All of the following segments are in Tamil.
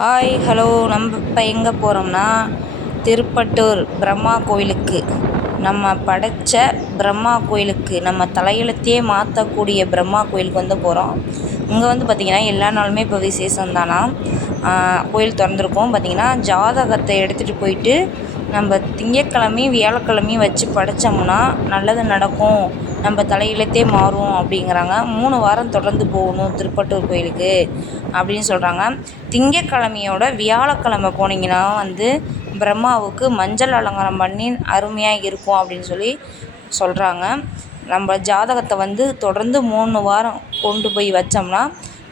Hi hello. நம்ம இப்போ எங்கே போகிறோம்னா திருப்பட்டூர் பிரம்மா கோயிலுக்கு. நம்ம படைத்த பிரம்மா கோயிலுக்கு, நம்ம தலையெழுத்தையே மாற்றக்கூடிய பிரம்மா கோயிலுக்கு போகிறோம். இங்கே பார்த்திங்கன்னா எல்லா நாளுமே இப்போ விசேஷம்தானா. கோயில் திறந்துருக்கோம். பார்த்திங்கன்னா ஜாதகத்தை எடுத்துகிட்டு போயிட்டு நம்ம திங்கட்கிழமையும் வியாழக்கிழமையும் வச்சு படைத்தோம்னா நல்லது நடக்கும், நம்ம தலையெழுத்தே மாறும் அப்படிங்கிறாங்க. 3 வாரம் தொடர்ந்து போகணும் திருப்பட்டூர் கோயிலுக்கு அப்படின்னு சொல்கிறாங்க. திங்கட்கிழமையோட வியாழக்கிழமை போனீங்கன்னா பிரம்மாவுக்கு மஞ்சள் அலங்காரம் பண்ணி அருமையாக இருக்கும் அப்படின்னு சொல்லி சொல்கிறாங்க. நம்ம ஜாதகத்தை தொடர்ந்து 3 வாரம் கொண்டு போய் வச்சோம்னா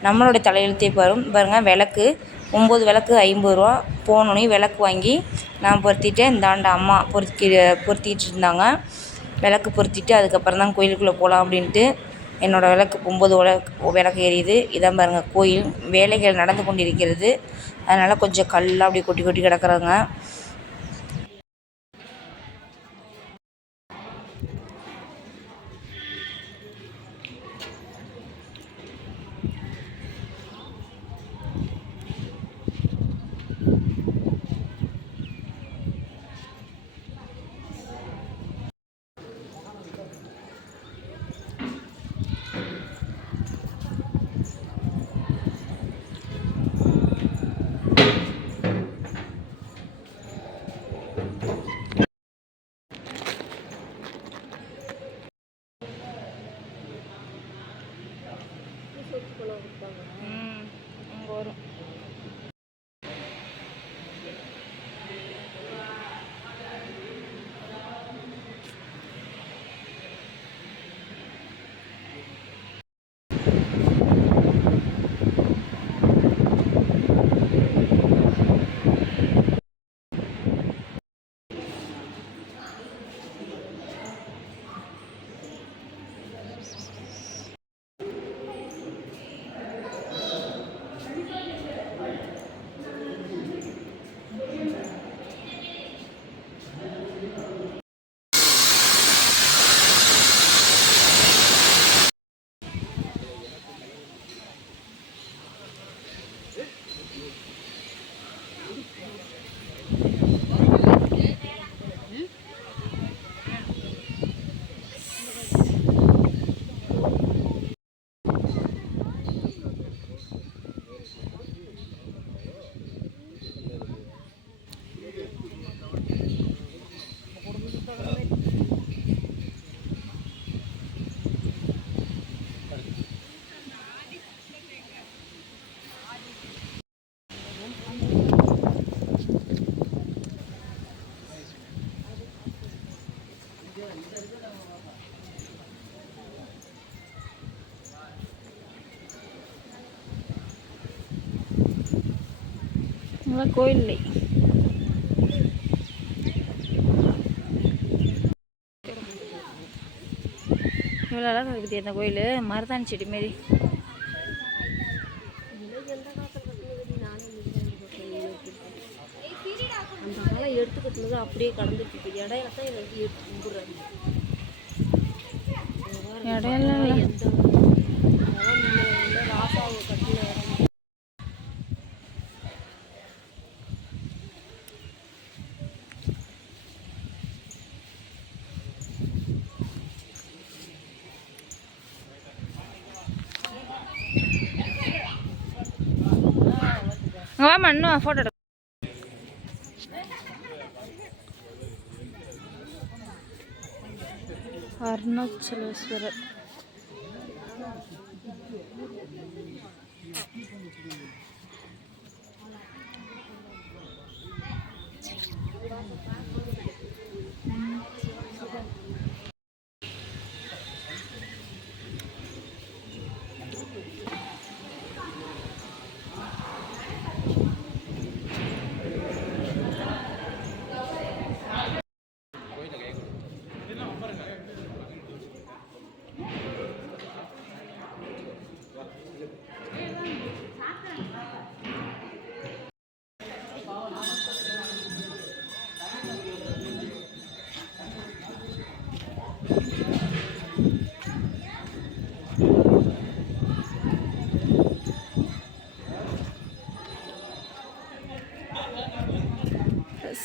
நம்மளுடைய தலையெழுத்தே பாருங்கள். விளக்கு 9 விளக்கு 50 ரூபா. போனோன்னே விளக்கு வாங்கி நான் பொருத்திட்டேன். இந்தாண்ட அம்மா பொருத்திட்டு இருந்தாங்க. விளக்கு பொருத்திட்டு அதுக்கப்புறம் தான் கோயிலுக்குள்ளே போகலாம் அப்படின்ட்டு என்னோடய விளக்கு 9 விளக்கு எரியுது. இதான் பாருங்கள் கோயில். வேலைகள் நடந்து கொண்டிருக்கிறது. அதனால் கொஞ்சம் கல்லாம் அப்படி கொட்டி கொட்டி கிடக்குறாங்க. அங்கே வரும். கோயில் இல்லை. இவ்வளோ அழகாக இருக்குது அந்த கோயில். மருதாணி செடி மாரி. அந்த மலை எடுத்துக்கிட்டு அப்படியே கடந்துட்டு இடையில தான் எனக்கு எடுத்து கும்பிடுறாங்க. இடையில எந்த ராசாவை கட்டில வாமா இன்னும் ஃபோட்டோ எடு. அருணாச்சலேஸ்வரர்.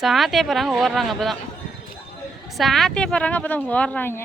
சாத்திய போகிறாங்க ஓடுறாங்க அப்போ தான் சாத்திய போகிறாங்க அப்போ தான் ஓடுறாங்க